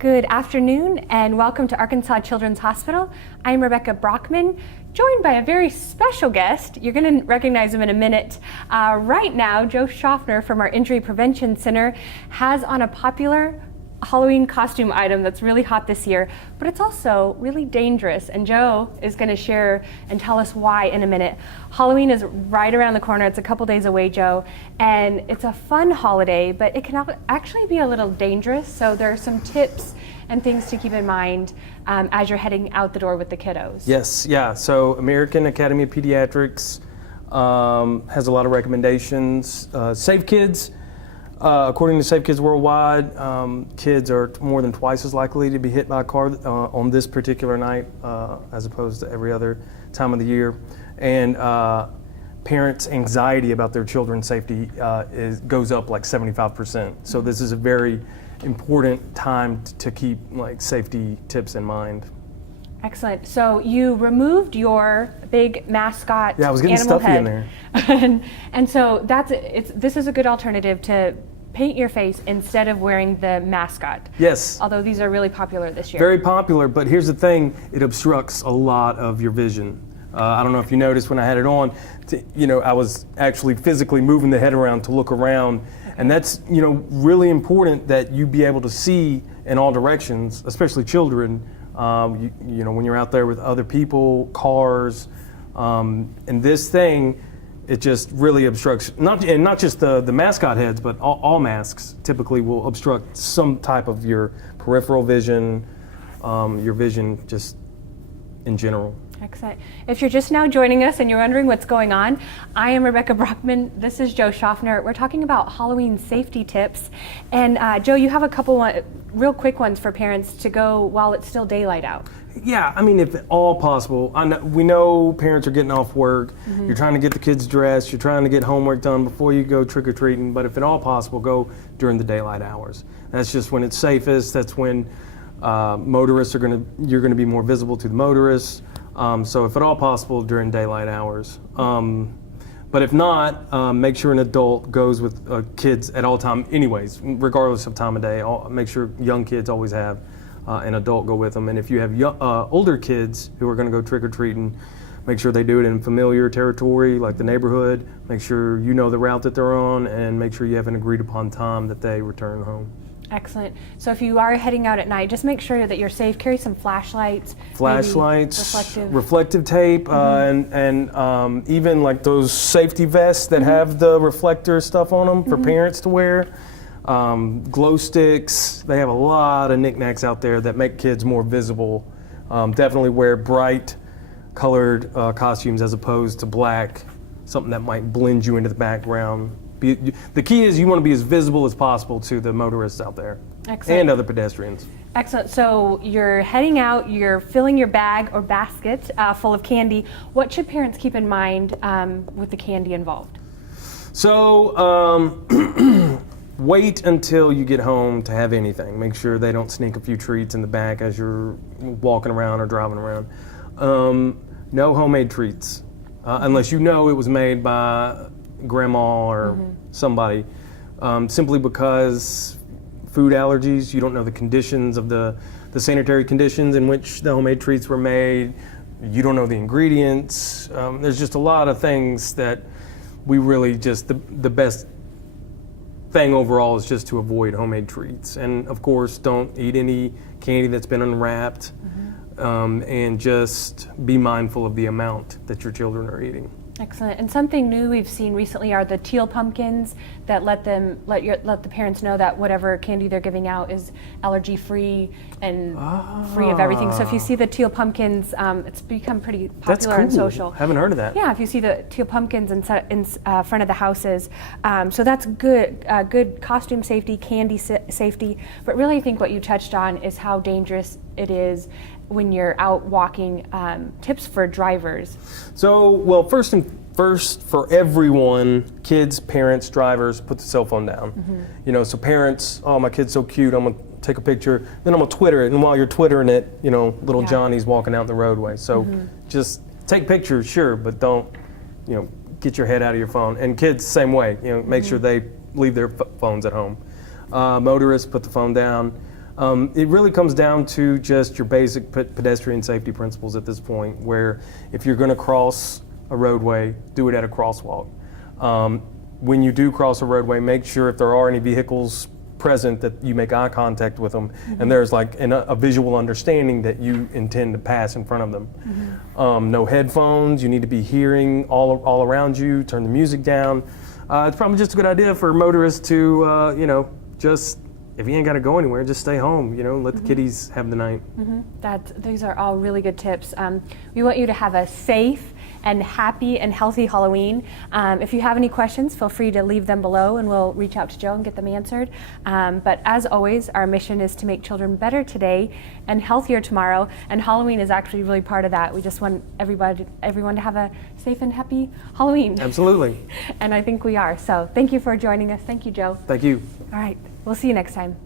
Good afternoon and welcome to Arkansas Children's Hospital. I'm Rebecca Brockman, joined by a very special guest. You're going to recognize him in a minute. Right now, Joe Schaffner from our Injury Prevention Center has on a popular Halloween costume item that's really hot this year, but it's also really dangerous, and Joe is going to share and tell us why in a minute. Halloween is right around the corner. It's a couple days away, Joe, and it's a fun holiday, but it can actually be a little dangerous, so there are some tips and things to keep in mind as you're heading out the door with the kiddos. Yes, yeah, so American Academy of Pediatrics has a lot of recommendations. Safe Kids. According to Safe Kids Worldwide, kids are more than twice as likely to be hit by a car on this particular night as opposed to every other time of the year. And parents' anxiety about their children's safety goes up like 75%. So this is a very important time to keep safety tips in mind. Excellent. So you removed your big mascot. Yeah, I was getting animal stuffy head. in there. and so this is a good alternative to paint your face instead of wearing the mascot. Yes. Although these are really popular this year. Very popular, but here's the thing, it obstructs a lot of your vision. I don't know if you noticed when I had it on, I was actually physically moving the head around to look around. Okay. And that's, really important that you be able to see in all directions, especially children. When you're out there with other people, cars, and this thing, it just really obstructs, not just the mascot heads, but all masks typically will obstruct some type of your peripheral vision, your vision just in general. Excellent. If you're just now joining us and you're wondering what's going on, I am Rebecca Brockman. This is Joe Schaffner. We're talking about Halloween safety tips. And Joe, you have a couple real quick ones for parents to go while it's still daylight out. Yeah, I mean, if at all possible. We know parents are getting off work. Mm-hmm. You're trying to get the kids dressed. You're trying to get homework done before you go trick-or-treating. But if at all possible, go during the daylight hours. That's just when it's safest. That's when motorists you're going to be more visible to the motorists. So if at all possible, during daylight hours. But if not, make sure an adult goes with kids at all time anyways, regardless of time of day. Make sure young kids always have an adult go with them. And if you have older kids who are going to go trick-or-treating, make sure they do it in familiar territory, like the neighborhood. Make sure you know the route that they're on, and make sure you have an agreed upon time that they return home. Excellent. So if you are heading out at night, just make sure that you're safe. Carry some flashlights. Reflective tape, mm-hmm. and even like those safety vests that mm-hmm. have the reflector stuff on them for mm-hmm. parents to wear. Glow sticks. They have a lot of knickknacks out there that make kids more visible. Definitely wear bright colored costumes as opposed to black, something that might blend you into the background. The key is you want to be as visible as possible to the motorists out there. Excellent. And other pedestrians. Excellent. So you're heading out, you're filling your bag or basket full of candy. What should parents keep in mind with the candy involved? So wait until you get home to have anything. Make sure they don't sneak a few treats in the back as you're walking around or driving around. No homemade treats, unless you know it was made by grandma or mm-hmm. somebody, simply because food allergies, you don't know the conditions of the sanitary conditions in which the homemade treats were made. You don't know the ingredients. There's just a lot of things that we really just, the best thing overall is just to avoid homemade treats. And of course, don't eat any candy that's been unwrapped, mm-hmm. And just be mindful of the amount that your children are eating. Excellent. And something new we've seen recently are the teal pumpkins that let the parents know that whatever candy they're giving out is allergy free and free of everything. So if you see the teal pumpkins, it's become pretty popular on social. Haven't heard of that. Yeah, if you see the teal pumpkins in front of the houses, so that's good. Good costume safety, candy safety. But really, I think what you touched on is how dangerous it is when you're out walking. Tips for drivers. So, well, first, for everyone, kids, parents, drivers, put the cell phone down. Mm-hmm. So parents, oh, my kid's so cute, I'm gonna take a picture, then I'm gonna Twitter it, and while you're Twittering it, little Johnny's walking out the roadway. So mm-hmm. just take pictures, sure, but don't, get your head out of your phone. And kids, same way, make mm-hmm. sure they leave their phones at home. Motorists, put the phone down. It really comes down to just your basic pedestrian safety principles at this point, where if you're going to cross a roadway, do it at a crosswalk. When you do cross a roadway, make sure if there are any vehicles present that you make eye contact with them, and there's like a visual understanding that you intend to pass in front of them. No headphones. You need to be hearing all around you. Turn the music down. It's probably just a good idea for motorists to just, if you ain't got to go anywhere, just stay home. Let the kiddies have the night. These are all really good tips. We want you to have a safe and happy and healthy Halloween. If you have any questions, feel free to leave them below and we'll reach out to Joe and get them answered. But as always, our mission is to make children better today and healthier tomorrow, and Halloween is actually really part of that. We just want everyone to have a safe and happy Halloween. Absolutely. And I think we are. So thank you for joining us. Thank you, Joe. Thank you. All right, we'll see you next time.